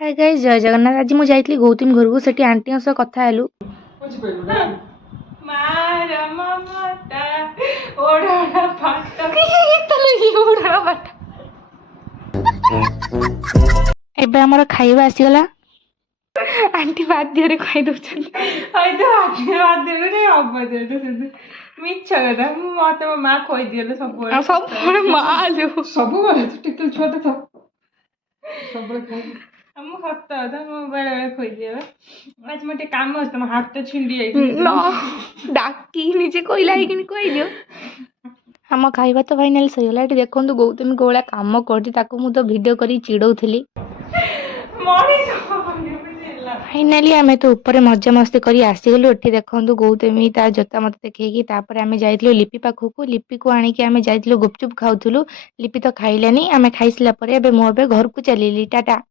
Hi guys जय जगन्नाथ। आज मुझे जाइली गौतम घर को सेठी आंटी सह कथा हेलु एबे हमर खाइबा आसीगला आंटी बाध्य खाई दउछन मिछ कथा मत माँ खोई दिए सब मालू सब टिकल छुआ तो सब सत कथा मु बेले बेले खोई दिए आज मोटे काम अच्छे तुम हाथ तो छिंडी न डाकी निजे कोइला कि कोइ दियो हम खाइबा तो फाइनाल सहीगला। ये देखो गौतमी को भाया कम कर भिडियो कर चिड़ौली फाइनाली आम तो ऊपर मजा मस्ती कर आसीगलु। ये देखो गौतमी ता जोता मत देखी आम जाइलु लिपि पाखक लिपि को आणिकी आम जाइलु गुपचुप खाऊलु। लिपि तो खाइलानी आम खाई सारा घर को चली टाटा।